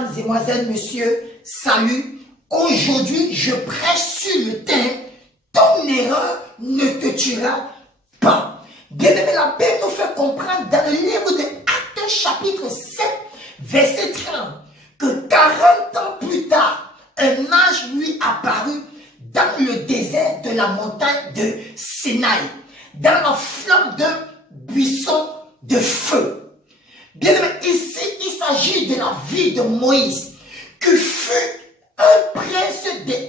Mesdemoiselles, messieurs, salut. Aujourd'hui, je prêche sur le thème « Ton erreur ne te tuera pas ». Bien-aimé, la Bible nous fait comprendre dans le livre de Actes chapitre 7, verset 30, que 40 ans plus tard, un ange lui apparut dans le désert de la montagne de Sinaï, dans la flamme d'un buisson de feu. Bien-aimé, ici, il s'agit de la vie de Moïse, qui fut un prince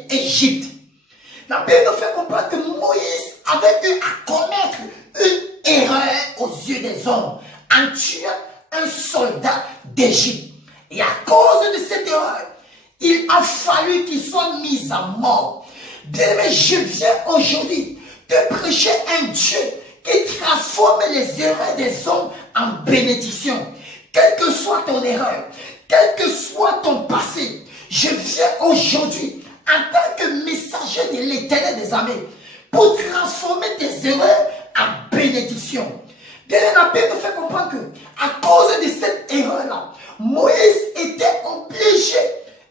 d'Égypte. La Bible nous fait comprendre que Moïse avait eu à commettre une erreur aux yeux des hommes en tuant un soldat d'Égypte. Et à cause de cette erreur, il a fallu qu'il soit mis à mort. Bien-aimé, je viens aujourd'hui te prêcher un Dieu qui transforme les erreurs des hommes en bénédiction. Quelle que soit ton erreur, quel que soit ton passé, je viens aujourd'hui en tant que messager de l'Éternel des armées pour transformer tes erreurs en bénédiction. Bien, la Bible nous fait comprendre que à cause de cette erreur-là, Moïse était obligé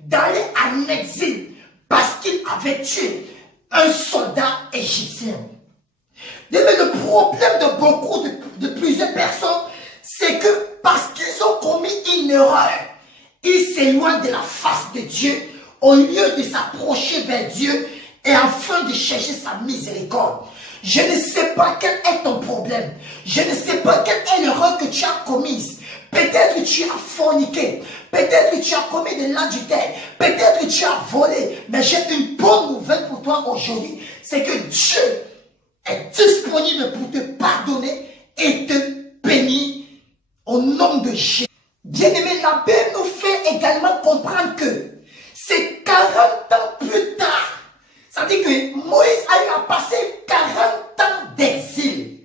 d'aller en exil parce qu'il avait tué un soldat égyptien. Mais le problème de beaucoup de plusieurs personnes, c'est que parce qu'ils ont commis une erreur, ils s'éloignent de la face de Dieu au lieu de s'approcher vers Dieu et afin de chercher sa miséricorde. Je ne sais pas quel est ton problème. Je ne sais pas quelle est l'erreur que tu as commise. Peut-être que tu as forniqué. Peut-être que tu as commis de l'adultère. Peut-être que tu as volé. Mais j'ai une bonne nouvelle pour toi aujourd'hui. C'est que Dieu est disponible pour te pardonner et te bénir au nom de Jésus. Bien-aimé, la Bible nous fait également comprendre que c'est 40 ans plus tard. Ça veut dire que Moïse a eu à passer 40 ans d'exil.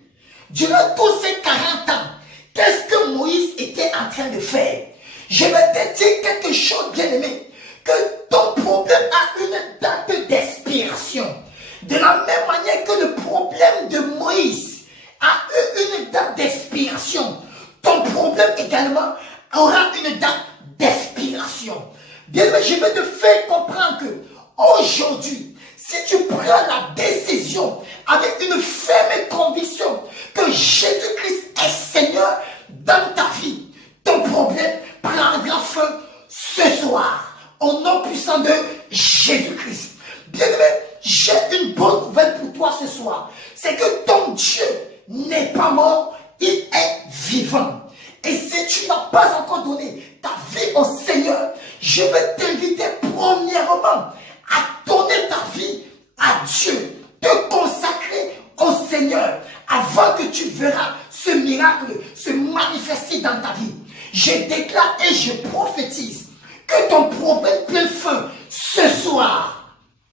Durant tous ces 40 ans, qu'est-ce que Moïse était en train de faire? Je vais te dire quelque chose, bien-aimé, que ton problème a une date d'expiration. De la même manière que le problème de Moïse a eu une date d'expiration, ton problème également aura une date d'expiration. Bien, mais je vais te faire comprendre que aujourd'hui, si tu prends la décision avec une ferme conviction que Jésus-Christ est Seigneur dans ta vie, ton problème prendra fin ce soir au nom puissant de Jésus-Christ. Bien aimé, j'ai une bonne nouvelle pour toi ce soir. C'est que ton Dieu n'est pas mort, il est vivant. Et si tu n'as pas encore donné ta vie au Seigneur, je vais t'inviter premièrement à donner ta vie à Dieu, te consacrer au Seigneur avant que tu verras ce miracle se manifester dans ta vie. Je déclare et je prophétise que ton problème prenne fin ce soir